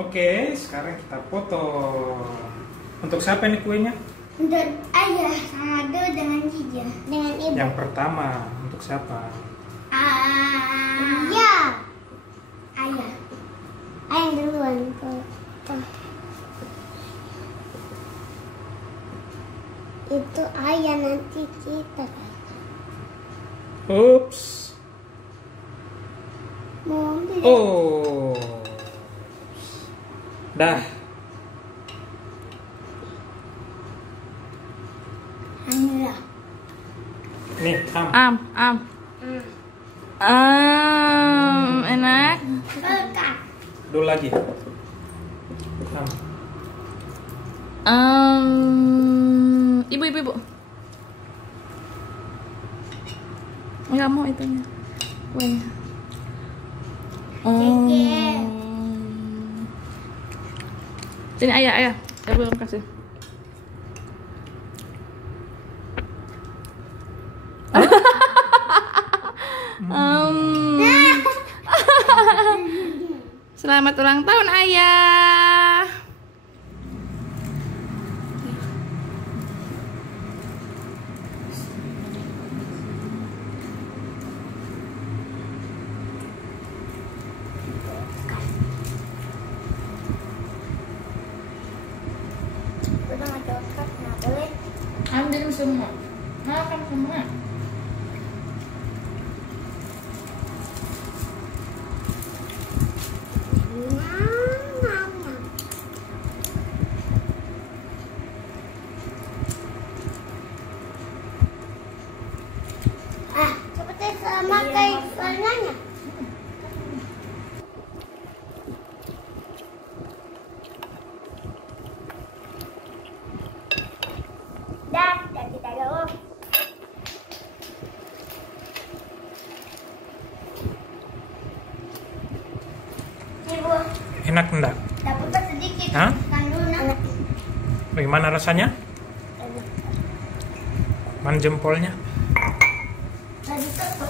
Oke, sekarang kita potong. Untuk siapa ini kuenya? Untuk ayah, satu dengan Jija, dengan ibu. Yang pertama, untuk siapa? Ayah. Ayah. Ayah duluan. Itu ayah, nanti kita. Ups. Mau ambil. Oh. Dah. Alhamdulillah. Nih, Enak. Lekat. Dulu lagi. Ibu. Nggak mau itunya. Kuenya. Sini ayah. Saya belum kasih. Selamat ulang tahun ayah. Udah nggak cocok, nggak boleh. Ambil semua. Makan semua. Seperti sama kayak warnanya. Dan kita dulu. Ibu, Enak enggak? dapat sedikit. Hah? Kandungan. Bagaimana rasanya? Mana jempolnya? Tadi tuh.